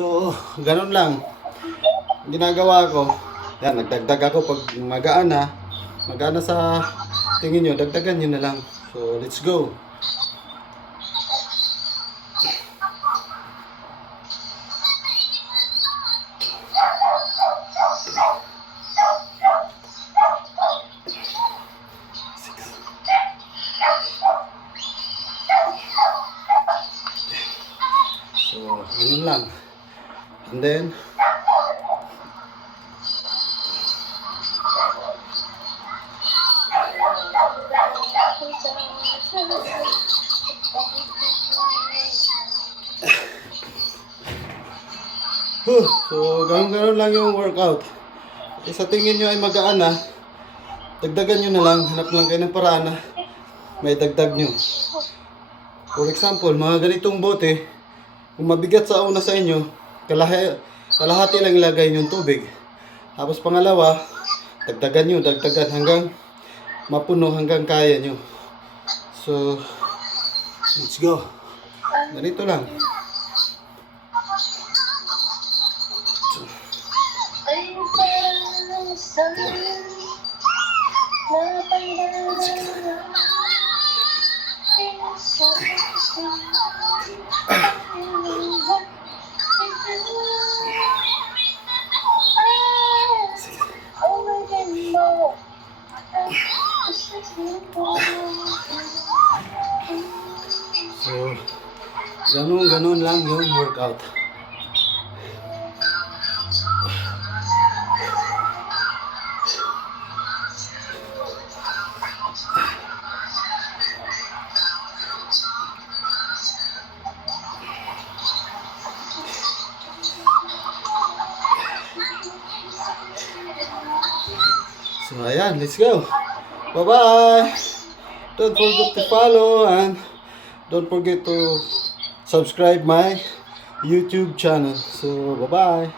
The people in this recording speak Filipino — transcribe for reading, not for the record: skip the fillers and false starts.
So, ganun lang. Ginagawa ko, yan, nagdagdag ako pag magaan na sa tingin nyo, dagdagan nyo na lang. So, let's go. So, ganun lang. And then, so, ganun lang yung workout. Sa tingin nyo ay magaan na, dagdagan nyo na lang, hanap lang kayo ng paraan na may dagdag nyo. For example, mga ganitong bote, kung mabigat sa una sa inyo, kalahati lang ilagay nyo yung tubig. Tapos pangalawa, dagdagan hanggang mapuno, hanggang kaya nyo. So, let's go. Ganito lang. So, ganun lang yung workout. So, ayan, let's go. Bye-bye. Don't forget to follow and don't forget to subscribe my YouTube channel. So, bye-bye.